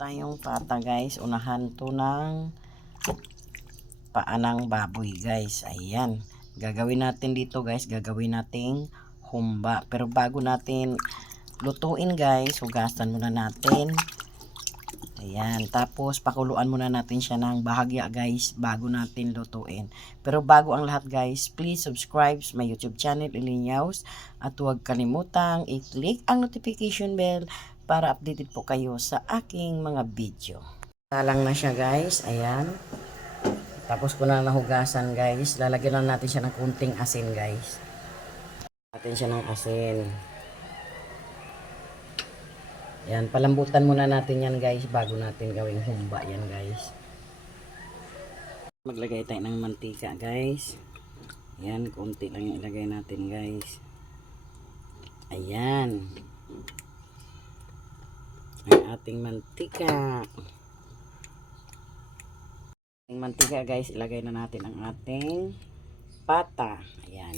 tayong pata guys. Unahan to ng paanang baboy guys. Ayan. Gagawin natin dito guys. Gagawin nating humba. Pero bago natin lutuin guys, hugasan muna natin. Ayan. Tapos, pakuluan muna natin siya ng bahagya guys bago natin lutuin. Pero bago ang lahat guys, please subscribe sa my YouTube channel, Ilinyaws. At huwag kalimutang i-click ang notification bell para updated po kayo sa aking mga video. Salang na siya guys. Ayan. Tapos ko na nahugasan guys. Lalagyan lang natin siya ng kunting asin guys. Natin siya ng asin. Yan, palambutan muna natin yan guys bago natin gawing humba yan guys. Maglagay tayo ng mantika guys. Yan, konti lang yung ilagay natin guys. Ayan. Ang ating mantika. Ating mantika guys, ilagay na natin ang ating pata. Ayan.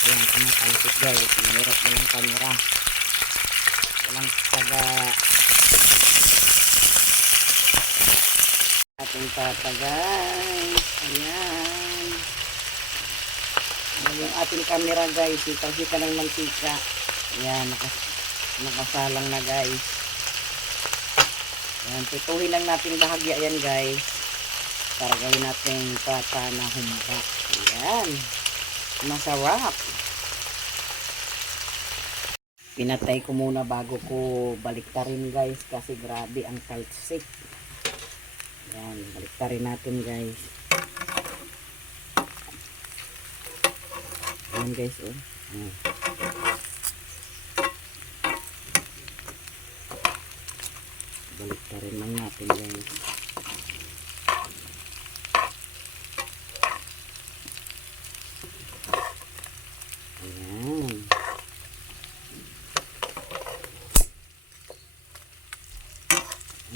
Ayan, tumatalsik guys. Mahirap na yung camera. Walang taga ating pata guys. Ayan. Yung ating camera guys. Sita-sita ng mantika. Ayan, nakas nakasalang na guys. Ayan, tutuhin lang natin bahagya yan guys. Para gawin natin pata na humba. Ayan. Masarap. Pinatay ko muna bago ko baliktarin guys kasi grabe ang talsik. Yan, baliktarin natin guys. Ayan guys oh. Ayan. Baliktarin lang natin guys. Ayan.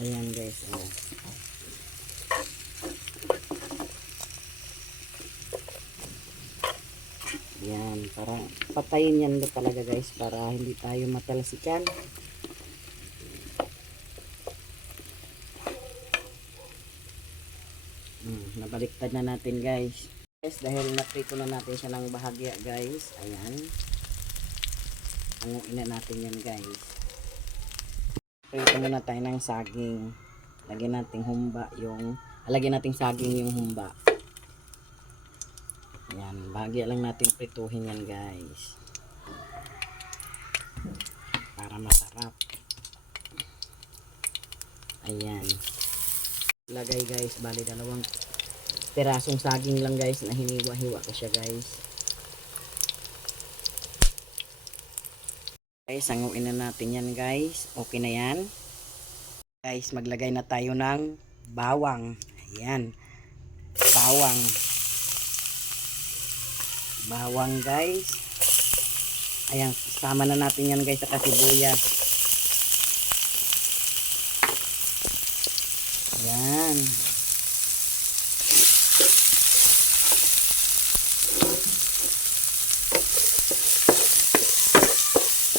Ayan guys, oh. Ayan, para patayin yan na talaga guys para hindi tayo matalasikan. Hmm, nabaliktad na natin guys. Guys, dahil naprito na natin siya ng bahagya guys. Ayan. Anguin na natin yan guys. Prito muna tayo ng saging. Lagyan natin humba yung, lagyan natin saging yung humba. Ayan, bahagya lang natin prituhin yan guys. Para masarap. Ayan. Lagay guys, bali dalawang pirasong saging lang guys na hiniwa-hiwa ko siya guys. Guys, sanguin na natin yan guys. Okay na yan. Guys, maglagay na tayo ng bawang. Ayan. Bawang. Bawang guys. Ayan, sama na natin yan guys sa kasibuyas. Ayan.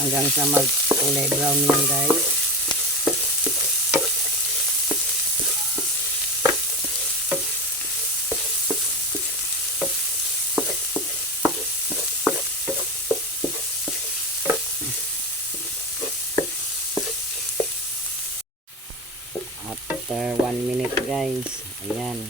hanggang sa mag kulay brown yan guys after 1 minute guys ayan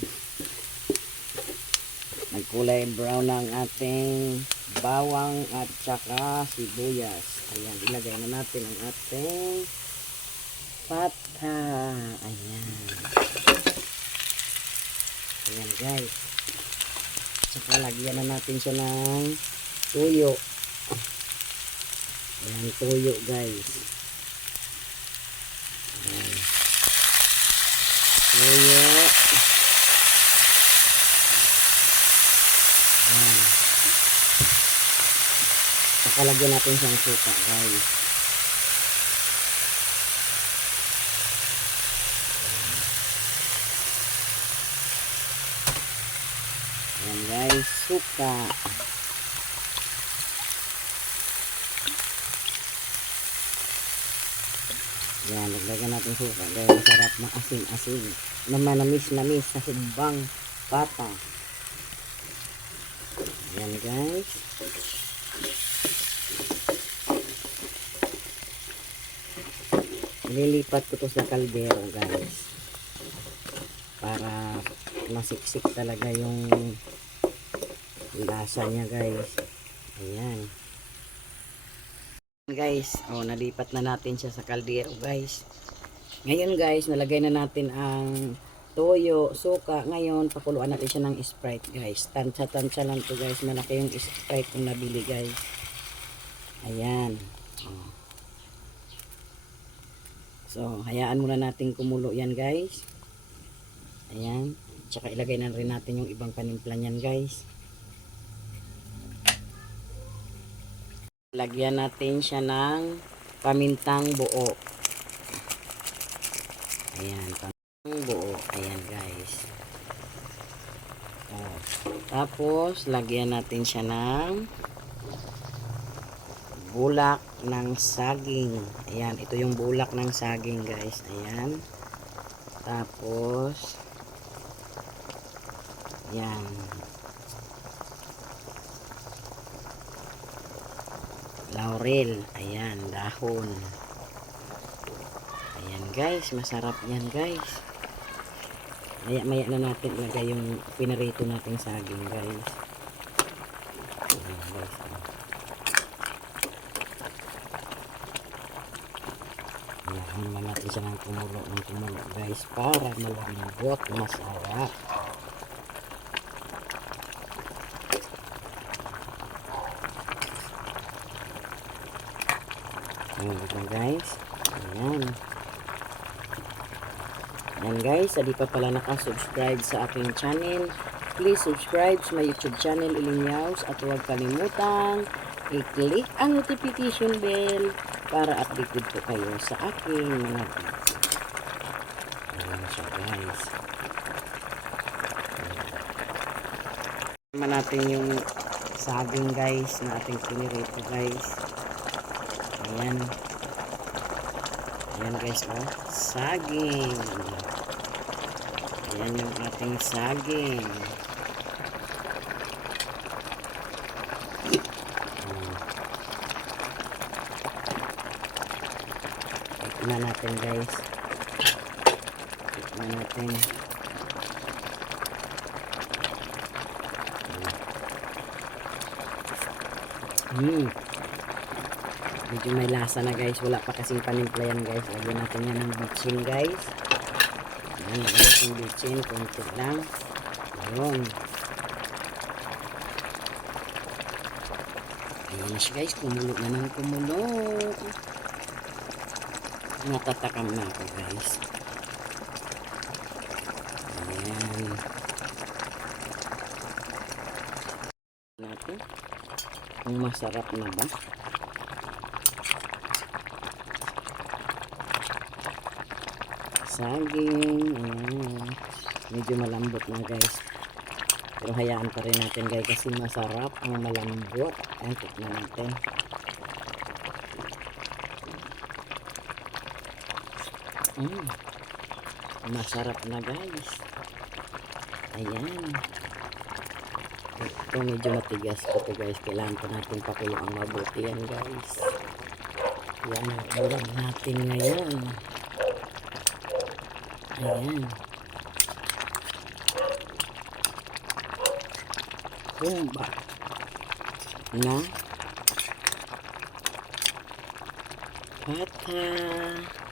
nagkulay brown ang ating bawang at saka sibuyas. Ayan, ilagay na natin ang ating pata. Ayan. Ayan guys. Saka lagyan na natin siya ng tuyo. Ayan, tuyo guys. Pakalagyan natin siyang suka guys. Ayan guys, suka. Ayan, laglagan natin suka dahil masarap maasin-asin. Namanamis-namis sa himbang pata. Ayan guys. Lilipat ko to sa kaldero guys. Para masiksik talaga yung lasa niya guys. Ayan. Guys, oh nalipat na natin siya sa kaldero guys. Ngayon guys, nalagay na natin ang toyo, suka. Ngayon, pakuluan natin siya ng Sprite guys. Tansya-tansya lang to guys. Malaki yung Sprite kung nabili guys. Ayan. Oh. So, hayaan muna natin kumulo yan guys. Ayan. Tsaka ilagay na rin natin yung ibang panimpla niyan guys. Lagyan natin siya ng pamintang buo. Ayan, pamintang buo. Ayan guys. Oh. Tapos, lagyan natin siya ng bulak ng saging. Ayan, ito yung bulak ng saging guys. Ayan. Tapos, ayan. Laurel. Ayan, dahon. Ayan guys, masarap yan guys. Maya maya na natin ilagay yung pinarito nating saging guys. Ayan guys. Ayan naman natin siya ng kumulo ng kumulo guys para malambot masarap. Ayan ito guys. Ayan. Ayan guys, hindi pa pala nakasubscribe sa aking channel. Please subscribe sa my YouTube channel Ilinyaws at huwag kalimutan i-click ang notification bell para updated po kayo sa aking mga video. Ayan siya guys. Naman natin yung saging guys na ating pinirito guys. Ayan. Ayan guys, oh. Saging. Ayan yung ating saging. Ayan. Tikman natin guys. Tikman natin. Hmm. Medyo may lasa na guys. Wala pa kasing panimpla yan guys. Lagyan natin yan ng bitchin guys. Ayan, lagyan natin bitchin. Kunti lang. Ayun. Ayan na siya guys. Kumulo na ng kumulo. Natatakam na ako guys. Ayan. Natin. Kung masarap na ba? saging ayan. medyo malambot na guys pero hayaan pa rin natin guys kasi masarap ang malambot ayan tikman natin mm. masarap na guys ayan ito medyo matigas ko guys kailangan pa natin pakuluan mabuti yan guys yan ulam natin ngayon Ayan. Kumba. Na. Pata.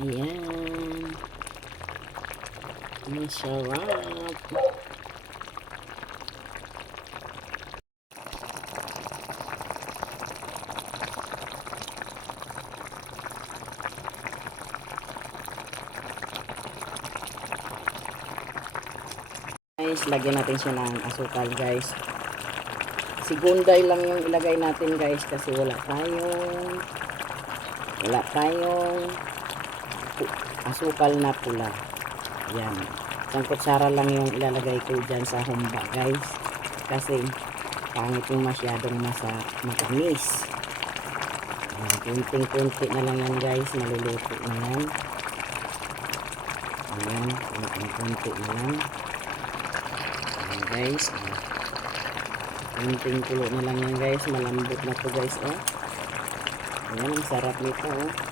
Ayan. Masarap. guys lagyan natin siya ng asukal guys sigunday lang yung ilagay natin guys kasi wala tayong wala tayong asukal na pula yan isang lang yung ilalagay ko dyan sa humba guys kasi pangit yung masyadong masa matamis kunting-kunti na lang yan guys, maluluto na yan. Ayan, kunting-kunti na lang. Ayan guys, kunting kulo na lang yan guys, malambot na to guys, oh. Ayan, ang sarap nito, oh.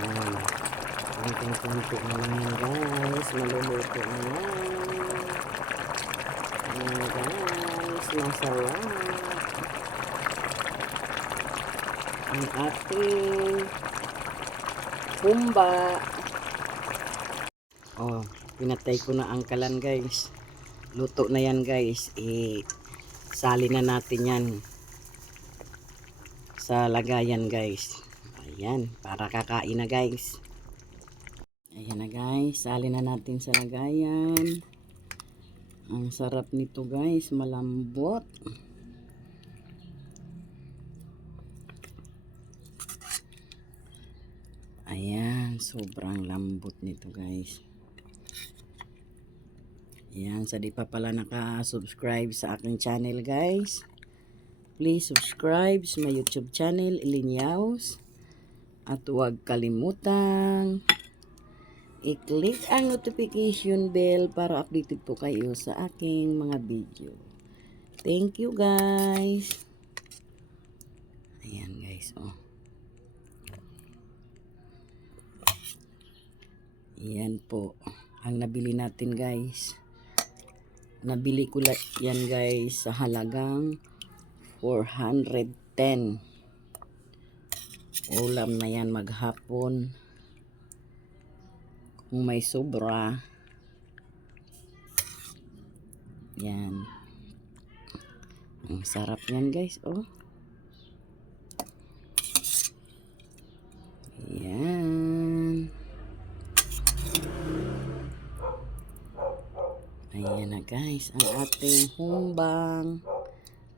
Ayan. Kunting-kunti na lang yan guys, maluluto na yan. Ayan guys, masarap. Ang ating humba. Oh, pinatay ko na ang kalan guys. Luto na yan guys. Eh, sali na natin yan sa lagayan guys. Ayan, para kakain na guys. Ayan na guys, sali na natin sa lagayan. Ang sarap nito guys, malambot. Ayan, sobrang lambot nito guys. Ayan, sa di pa pala naka-subscribe sa aking channel guys. Please subscribe sa my YouTube channel, Ilinyaws. At huwag kalimutang i-click ang notification bell para updated po kayo sa aking mga video. Thank you guys. Ayan guys, oh. Ayan po. Ang nabili natin guys. Nabili ko yan guys sa halagang 410. Ulam na yan maghapon. Kung may sobra. Yan. Ang sarap yan guys, oh. Yan. Ayan na guys, ang ating humbang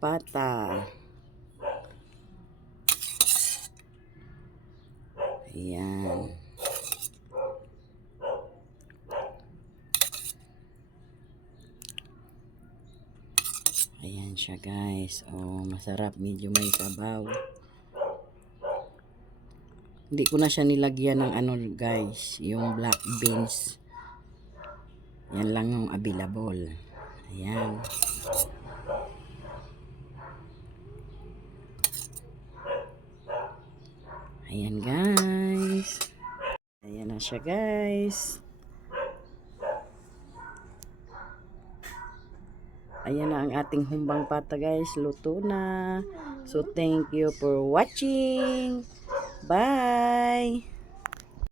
pata. Ayan. Ayan siya guys. Oh, masarap. Medyo may sabaw. Hindi ko na siya nilagyan ng ano guys. Yung black beans. Yan lang yung available. Ayan. Ayan guys. Ayan na siya guys. Ayan na ang ating humbang pata guys. Luto na. So thank you for watching. Bye.